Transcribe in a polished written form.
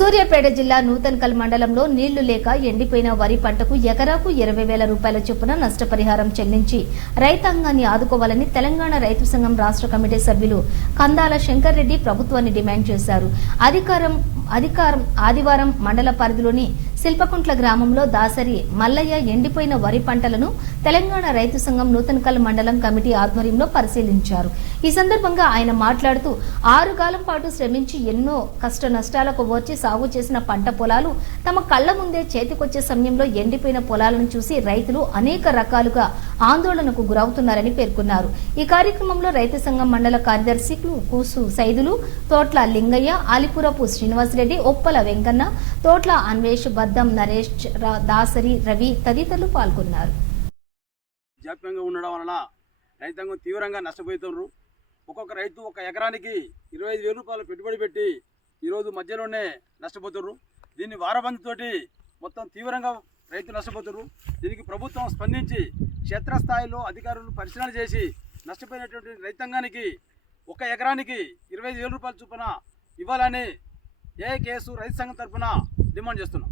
సూర్యాపేట జిల్లా నూతన్కల్ మండలంలో నీళ్లు లేక ఎండిపోయిన వరి పంటకు ఎకరాకు 20,000 రూపాయల చొప్పున నష్టపరిహారం చెల్లించి రైతాంగాన్ని ఆదుకోవాలని తెలంగాణ రైతు సంఘం రాష్ట్ర కమిటీ సభ్యులు కందాల శంకర్ రెడ్డి ప్రభుత్వాన్ని డిమాండ్ చేశారు. ఆదివారం మండల పరిధిలోని శిల్పకుంట్ల గ్రామంలో దాసరి మల్లయ్య ఎండిపోయిన వరి పంటలను తెలంగాణ రైతు సంఘం నూతన్కల్ మండలం కమిటీ ఆధ్వర్యంలో పరిశీలించారు. ఈ సందర్భంగా ఆయన మాట్లాడుతూ 6 కాలం పాటు శ్రమించి ఎన్నో కష్ట నష్టాలకు ఓర్చి సాగు చేసిన పంట పొలాలు తమ కళ్ల ముందే చేతికొచ్చే సమయంలో ఎండిపోయిన పొలాలను చూసి రైతులు అనేక రకాలుగా ఆందోళనకు గురవుతున్నారని పేర్కొన్నారు. ఈ కార్యక్రమంలో రైతు సంఘం మండల కార్యదర్శి కూసు సైదులు, తోట్ల లింగయ్య, ఆలిపురపు శ్రీనివాసరెడ్డి, ఒప్పల వెంకన్న, తోట్ల అన్వేష్, బద్దం నరేష్, దాసరి రవి తదితరులు పాల్గొన్నారు. జాప్యంగా ఉండడం వలన రైతాంగం తీవ్రంగా నష్టపోతున్నారు. ఒక్కొక్క రైతు ఒక ఎకరానికి 25,000 రూపాయలు పెట్టుబడి పెట్టి ఈరోజు మధ్యలోనే నష్టపోతున్నారు. దీన్ని వారబందుతోటి మొత్తం తీవ్రంగా రైతు నష్టపోతున్నారు. దీనికి ప్రభుత్వం స్పందించి క్షేత్రస్థాయిలో అధికారులు పరిశీలన చేసి నష్టపోయినటువంటి రైతాంగానికి ఒక ఎకరానికి 25,000 రూపాయల చొప్పున ఇవ్వాలని ఏకేఎస్ రైతు సంఘం తరఫున డిమాండ్ చేస్తున్నాం.